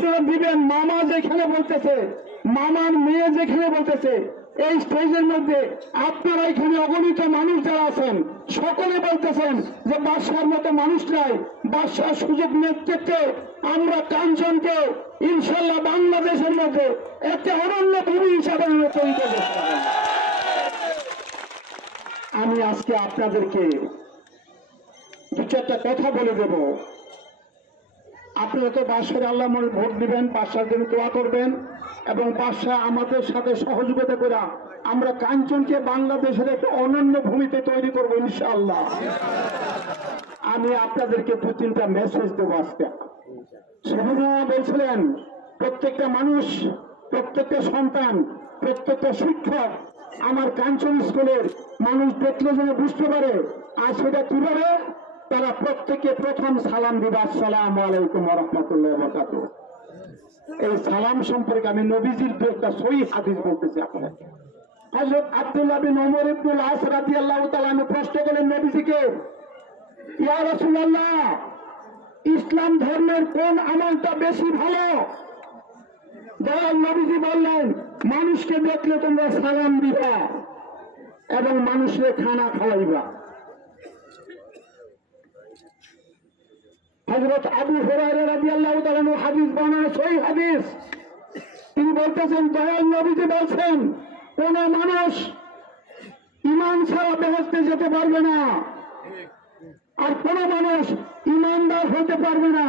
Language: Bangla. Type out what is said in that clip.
আপনারা দিবেন। মামা যেখানে বলতেছে, মামার মেয়ে যেখানে বলতেছে, এই স্টেজের মধ্যে আপনারা এখানে অগণিত মানুষ যারা আছেন সকলে বলতেছেন যে বাদশার মতো মানুষ নাই, বাদশার সুযোগ নেতৃত্বে আমরা কাঞ্চনকে ইনশাল্লাহ বাংলাদেশের মধ্যে একটা অনন্য ভূমি হিসাবে তৈরি করতে পারব। আমি আজকে আপনাদেরকে দু চারটা কথা বলে দেব। আপনারা তো বাদশার আল্লাহ মনে ভোট দিবেন, বাদশার জন্য দোয়া করবেন এবং বাদশা আমাদের সাথে সহযোগিতা করে আমরা কাঞ্চনকে বাংলাদেশের একটা অনন্য ভূমিতে তৈরি করবো ইনশাআল্লাহ। আমি আপনাদেরকে দু তিনটা মেসেজ দেবো আজকে। সেখানে বলছিলেন প্রত্যেকটা মানুষ, প্রত্যেকটা সন্তান, প্রত্যেকটা শিক্ষক আমার কাঞ্চন স্কুলের মানুষ দেখলে যেন বুঝতে পারে। আর সেটা কিভাবে? তারা প্রত্যেকে প্রথম সালাম দিবে, আসসালামু আলাইকুম ওয়া রাহমাতুল্লাহি ওয়া বারাকাতুহু। এই সালাম সম্পর্কে আমি নবীজির একটা সহিহ হাদিস বলতেছি আপনাকে। হযরত আব্দুল্লাহ বিন ওমর ইবনুল আস রাদিয়াল্লাহু তাআলা আনহু প্রশ্ন করেন নবীজিকে, ইয়া রাসূলুল্লাহ, ইসলাম ধর্মের কোন আমলটা বেশি ভালো? দয়াল নবীজি বললেন, মানুষকে দেখলে তোমরা সালাম দিবা এবং মানুষকে খানা খাওয়াইবা। হযরত আবু হুরায়রা রাদিয়াল্লাহু তাআলা আনহু হাদিস বর্ণনা, সহিহ হাদিস, তিনি বলতেছেন দয়াল নবীজি বলছেন কোন মানুষ ঈমান ছাড়া বেহেশতে যেতে পারবে না, আর কোন মানুষ ঈমানদার হতে পারবে না।